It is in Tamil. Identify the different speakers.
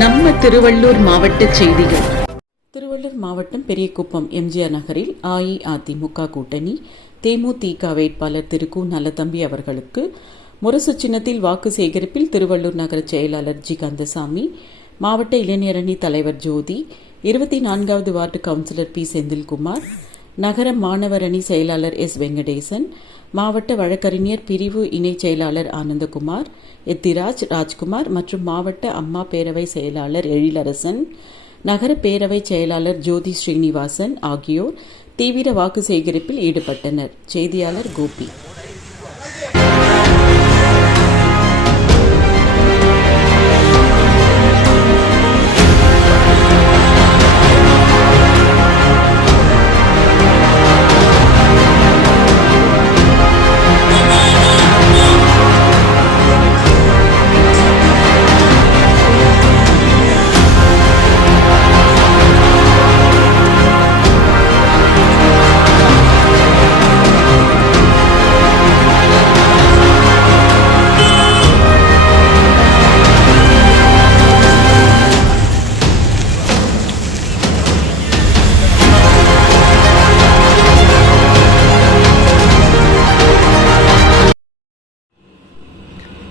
Speaker 1: நம்ம திருவள்ளூர் மாவட்ட செய்திகள்.
Speaker 2: திருவள்ளூர் மாவட்டம் பெரியகுப்பம் எம்ஜிஆர் நகரில் அஇஅதிமுக கூட்டணி தேமுதிக வேட்பாளர் திரு கு நல்லதம்பி அவர்களுக்கு முரசு சின்னத்தில் வாக்கு சேகரிப்பில் திருவள்ளூர் நகர செயலாளர் ஜி. கந்தசாமி மாவட்ட இளைஞரணி தலைவர் ஜோதி இருபத்தி நான்காவது வார்டு கவுன்சிலர் பி. செந்தில்குமார் நகர மாணவர் அணி செயலாளர் எஸ் வெங்கடேசன் மாவட்ட வழக்கறிஞர் பிரிவு இணை செயலாளர் ஆனந்தகுமார் எத்திராஜ் ராஜ்குமார் மற்றும் மாவட்ட அம்மா பேரவை செயலாளர் எழிலரசன் நகர பேரவை செயலாளர் ஜோதி ஸ்ரீனிவாசன் ஆகியோர் தீவிர வாக்கு சேகரிப்பில் ஈடுபட்டனர். செய்தியாளர் கோபி.